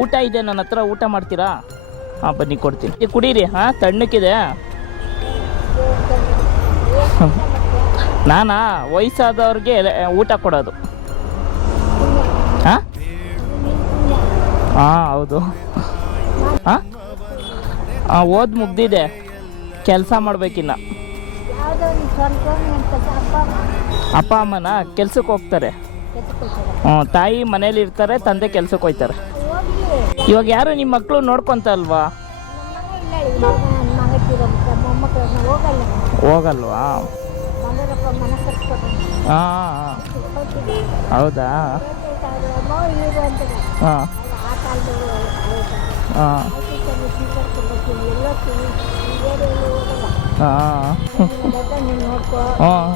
ಊಟ ಇದೆ ನನ್ನ ಹತ್ರ, ಊಟ ಮಾಡ್ತೀರಾ? ಹಾಂ ಬನ್ನಿ ಕೊಡ್ತೀನಿ. ಕುಡೀರಿ. ಹಾಂ ತಣ್ಣಕ್ಕಿದೆ. ನಾನಾ ವಯಸ್ಸಾದವ್ರಿಗೆ ಊಟ ಕೊಡೋದು. ಹಾಂ ಹಾಂ ಹೌದು. ಹಾಂ ಹಾಂ ಓದ್ ಮುಗ್ದಿದೆ, ಕೆಲಸ ಮಾಡ್ಬೇಕಿನ್ನ. ಅಪ್ಪ ಅಮ್ಮನ ಕೆಲ್ಸಕ್ಕೆ ಹೋಗ್ತಾರೆ. ಹ್ಞೂ ತಾಯಿ ಮನೇಲಿ ಇರ್ತಾರೆ, ತಂದೆ ಕೆಲ್ಸಕ್ಕೆ ಹೋಗ್ತಾರೆ. ಇವಾಗ ಯಾರು ನಿಮ್ಮ ಮಕ್ಕಳು ನೋಡ್ಕೊತ ಅಲ್ವಾ? ಹೋಗಲ್ವಾ? ಹಾಂ ಹೌದಾ? ಹಾಂ ಹಾಂ ಹಾಂ ಹಾಂ